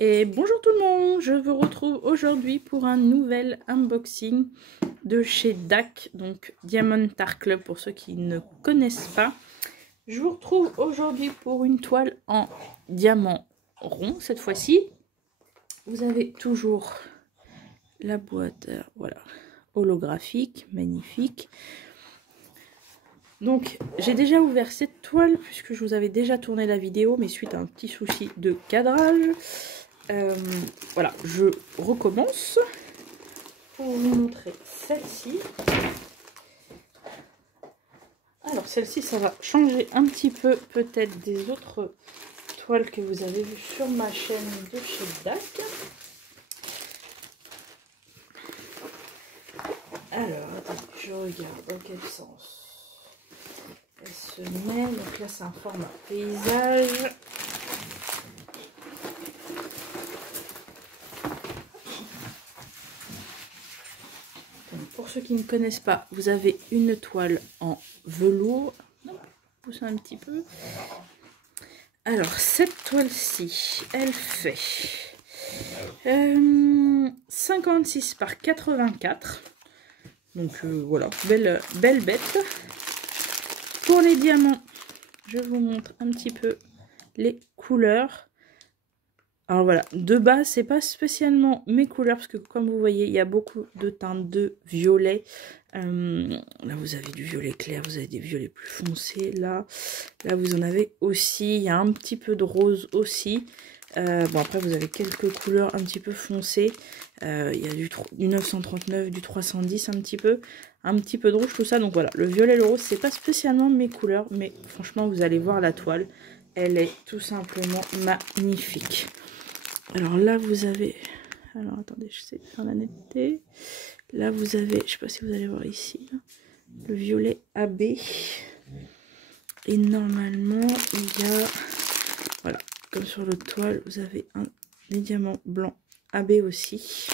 Et bonjour tout le monde, je vous retrouve aujourd'hui pour un nouvel unboxing de chez DAC, donc Diamond Art Club pour ceux qui ne connaissent pas. Je vous retrouve aujourd'hui pour une toile en diamant rond cette fois-ci. Vous avez toujours la boîte, voilà, holographique, magnifique. Donc j'ai déjà ouvert cette toile puisque je vous avais déjà tourné la vidéo, mais suite à un petit souci de cadrage. Voilà, je recommence pour vous montrer celle-ci. Alors celle-ci, ça va changer un petit peu peut-être des autres toiles que vous avez vues sur ma chaîne de chez DAC. Alors, attendez, je regarde dans quel sens elle se met. Donc là, c'est un format paysage. Pour ceux qui ne connaissent pas, vous avez une toile en velours. Pousse un petit peu. Alors, cette toile-ci, elle fait 56 par 84. Donc voilà, belle bête. Pour les diamants, je vous montre un petit peu les couleurs. Alors voilà, de base, c'est pas spécialement mes couleurs, parce que comme vous voyez, il y a beaucoup de teintes de violet. Là, vous avez du violet clair, vous avez des violets plus foncés. Là, vous en avez aussi. Il y a un petit peu de rose aussi. Bon, après, vous avez quelques couleurs un petit peu foncées. Il y a du 939, du 310 un petit peu de rouge, tout ça. Donc voilà, le violet et le rose, c'est pas spécialement mes couleurs, mais franchement, vous allez voir la toile. Elle est tout simplement magnifique. Alors là, vous avez... Alors attendez, je sais de faire la netteté. Là, vous avez, je sais pas si vous allez voir ici, là, le violet AB. Et normalement, il y a... Voilà, comme sur l'autre toile, vous avez des diamants blancs AB aussi.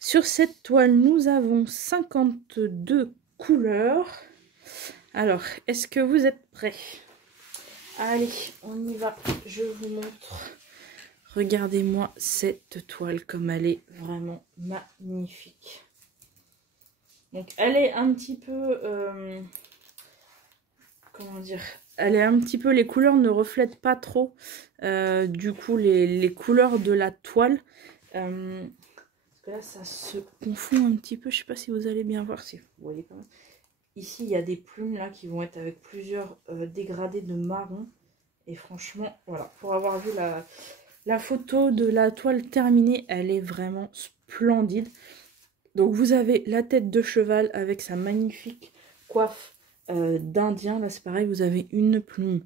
Sur cette toile, nous avons 52 couleurs. Alors, est-ce que vous êtes prêts? Allez, on y va. Je vous montre. Regardez-moi cette toile comme elle est vraiment magnifique. Donc elle est un petit peu... comment dire? Elle est un petit peu... Les couleurs ne reflètent pas trop du coup les couleurs de la toile. Parce que là ça se confond un petit peu. Je sais pas si vous allez bien voir. Si vous voyez quand même. Ici il y a des plumes là qui vont être avec plusieurs dégradés de marron. Et franchement, voilà. Pour avoir vu la photo de la toile terminée, elle est vraiment splendide. Donc vous avez la tête de cheval avec sa magnifique coiffe d'Indien. Là c'est pareil, vous avez une plume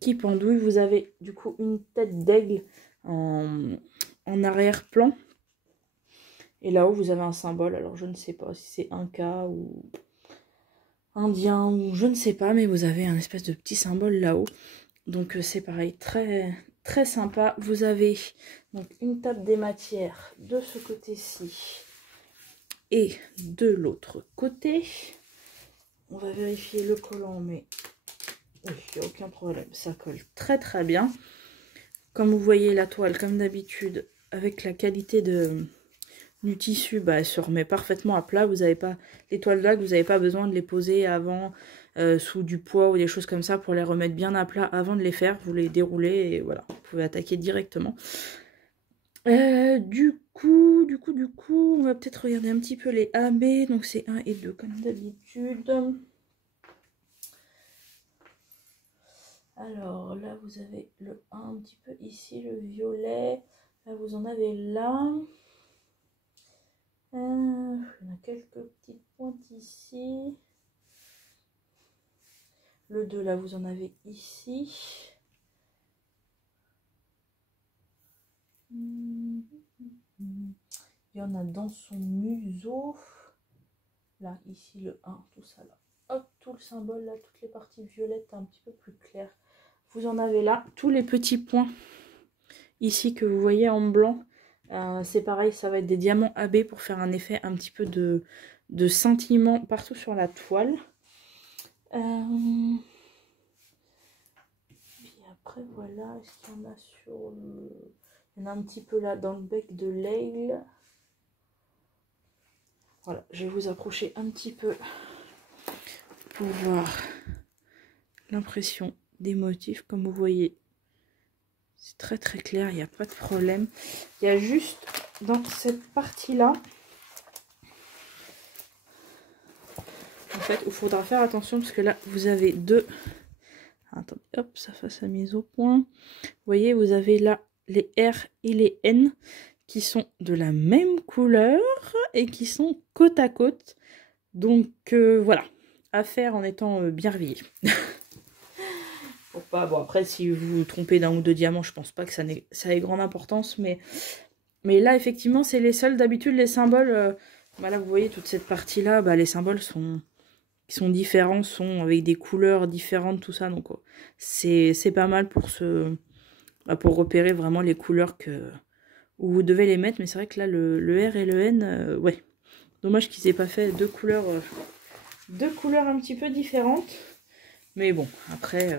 qui pendouille. Vous avez du coup une tête d'aigle en arrière-plan. Et là-haut vous avez un symbole. Alors je ne sais pas si c'est Inca ou indien ou je ne sais pas. Mais vous avez un espèce de petit symbole là-haut. Donc c'est pareil, très sympa. Vous avez donc une table des matières de ce côté-ci et de l'autre côté. On va vérifier le collant, mais oui, il n'y a aucun problème, ça colle très bien. Comme vous voyez, la toile, comme d'habitude, avec la qualité du tissu, bah, elle se remet parfaitement à plat. Vous n'avez pas les toiles DAC, vous n'avez pas besoin de les poser avant sous du poids ou des choses comme ça pour les remettre bien à plat avant de les faire. Vous les déroulez et voilà, vous pouvez attaquer directement. Du coup, on va peut-être regarder un petit peu les AB. Donc c'est 1 et 2 comme d'habitude. Alors là, vous avez le 1 un petit peu ici, le violet. Là, vous en avez là. Il y en a quelques petites pointes ici. Le 2, là, vous en avez ici. Il y en a dans son museau. Là, ici, le 1, tout ça là. Hop, tout le symbole là, toutes les parties violettes un petit peu plus claires. Vous en avez là, tous les petits points ici que vous voyez en blanc. C'est pareil, ça va être des diamants AB pour faire un effet un petit peu de scintillement partout sur la toile. Puis après, voilà, est-ce qu'il y en a sur le... Il y en a un petit peu là dans le bec de l'aigle. Voilà, je vais vous approcher un petit peu pour voir l'impression des motifs. Comme vous voyez, c'est très très clair, il n'y a pas de problème. Il y a juste dans cette partie-là, en fait, il faudra faire attention parce que là, vous avez deux... Attendez, hop, ça fasse la mise au point. Vous voyez, vous avez là les R et les N qui sont de la même couleur et qui sont côte à côte. Donc voilà, à faire en étant bien réveillé. Pour pas, bon après si vous vous trompez d'un ou deux diamants, je pense pas que ça ait grande importance, mais là effectivement c'est les seuls. D'habitude les symboles, là vous voyez toute cette partie là, les symboles sont différents, sont avec des couleurs différentes, tout ça, donc c'est pas mal pour pour repérer vraiment les couleurs où vous devez les mettre. Mais c'est vrai que là le R et le N, ouais, dommage qu'ils aient pas fait deux couleurs un petit peu différentes, mais bon, après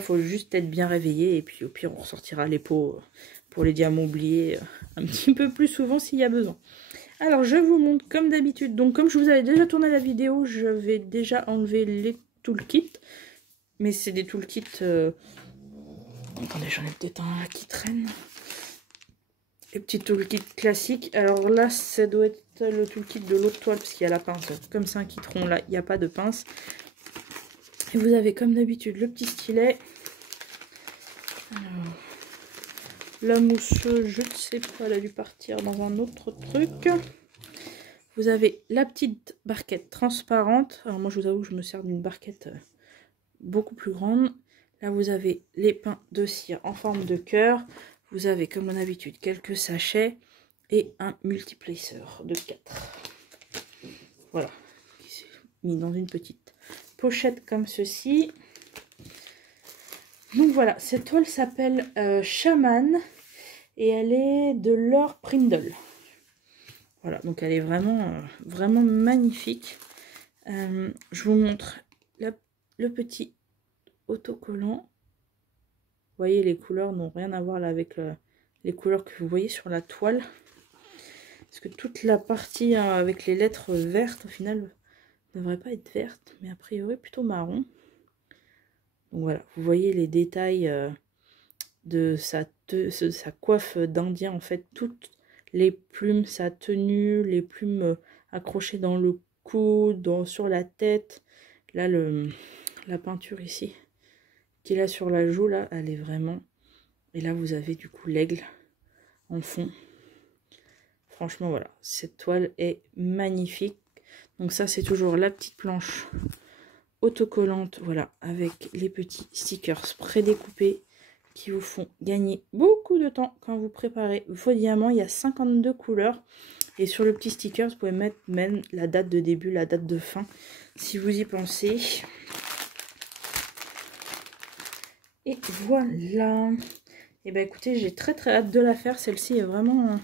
faut juste être bien réveillé, et puis au pire on ressortira les pots pour les diamants oubliés un petit peu plus souvent s'il y a besoin. Alors je vous montre comme d'habitude. Donc comme je vous avais déjà tourné la vidéo, je vais déjà enlever les toolkits, mais c'est des toolkits attendez, j'en ai peut-être un là qui traîne. Les petits toolkits classiques. Alors là, ça doit être le toolkit de l'autre toile, parce qu'il y a la pince. Comme c'est un kitron, là, il n'y a pas de pince. Et vous avez comme d'habitude le petit stylet. Alors, la mousse, je ne sais pas, elle a dû partir dans un autre truc. Vous avez la petite barquette transparente. Alors moi, je vous avoue que je me sers d'une barquette beaucoup plus grande. Là, vous avez les pains de cire en forme de cœur. Vous avez, comme d'habitude, quelques sachets et un multiplacer de 4. Voilà, qui s'est mis dans une petite pochette comme ceci. Donc voilà, cette toile s'appelle Shaman et elle est de Laure Prindle. Voilà, donc elle est vraiment, vraiment magnifique. Je vous montre le petit autocollant. Vous voyez, les couleurs n'ont rien à voir là avec les couleurs que vous voyez sur la toile. Parce que toute la partie avec les lettres vertes, au final, ne devrait pas être verte, mais a priori plutôt marron. Donc voilà, vous voyez les détails de sa coiffe d'Indien, en fait, toutes les plumes, sa tenue, les plumes accrochées dans le cou, sur la tête. Là, la peinture ici, qu'il a sur la joue, là, elle est vraiment... Et là, vous avez du coup l'aigle en fond. Franchement, voilà, cette toile est magnifique. Donc ça, c'est toujours la petite planche autocollante, voilà, avec les petits stickers prédécoupés qui vous font gagner beaucoup de temps quand vous préparez vos diamants. Il y a 52 couleurs. Et sur le petit sticker, vous pouvez mettre même la date de début, la date de fin, si vous y pensez. Et voilà. Et ben écoutez, j'ai très très hâte de la faire. Celle-ci est vraiment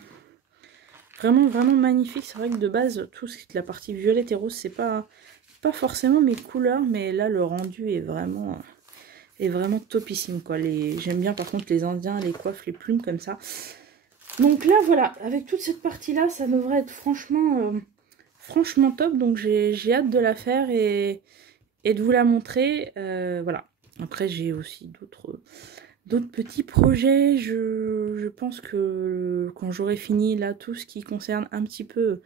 magnifique. C'est vrai que de base, tout ce qui est la partie violette et rose, c'est pas forcément mes couleurs, mais là le rendu est vraiment topissime quoi. J'aime bien par contre les indiens, les coiffes, les plumes comme ça. Donc là voilà, avec toute cette partie là, ça devrait être franchement top. Donc j'ai hâte de la faire et de vous la montrer. Voilà. Après j'ai aussi d'autres petits projets. Je pense que quand j'aurai fini là tout ce qui concerne un petit peu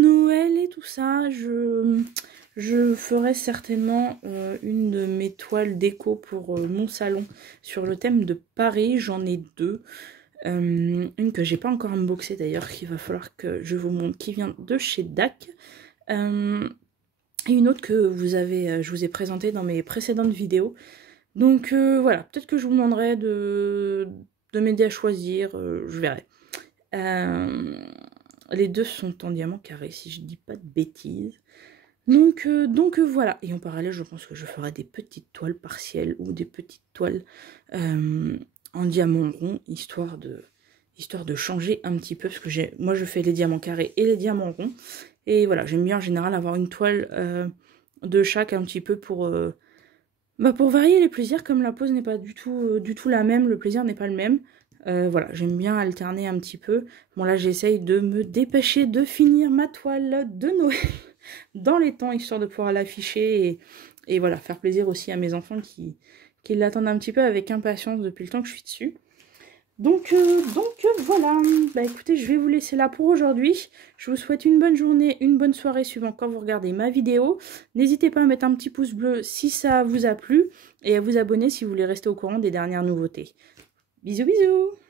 Noël et tout ça, je ferai certainement une de mes toiles déco pour mon salon sur le thème de Paris. J'en ai deux. Une que j'ai pas encore unboxée d'ailleurs, qu'il va falloir que je vous montre, qui vient de chez DAC. Et une autre que je vous ai présentée dans mes précédentes vidéos. Donc voilà, peut-être que je vous demanderai de m'aider à choisir, je verrai. Les deux sont en diamant carré, si je dis pas de bêtises. Donc voilà. Et en parallèle, je pense que je ferai des petites toiles partielles ou des petites toiles en diamant rond, histoire de changer un petit peu. Parce que moi, je fais les diamants carrés et les diamants ronds. Et voilà, j'aime bien en général avoir une toile de chaque un petit peu pour Bah pour varier les plaisirs, comme la pause n'est pas du tout la même, le plaisir n'est pas le même. Voilà, j'aime bien alterner un petit peu. Bon là j'essaye de me dépêcher de finir ma toile de Noël dans les temps, histoire de pouvoir l'afficher et voilà, faire plaisir aussi à mes enfants qui l'attendent un petit peu avec impatience depuis le temps que je suis dessus. Donc voilà, bah écoutez, je vais vous laisser là pour aujourd'hui. Je vous souhaite une bonne journée, une bonne soirée suivant quand vous regardez ma vidéo. N'hésitez pas à mettre un petit pouce bleu si ça vous a plu et à vous abonner si vous voulez rester au courant des dernières nouveautés. Bisous bisous!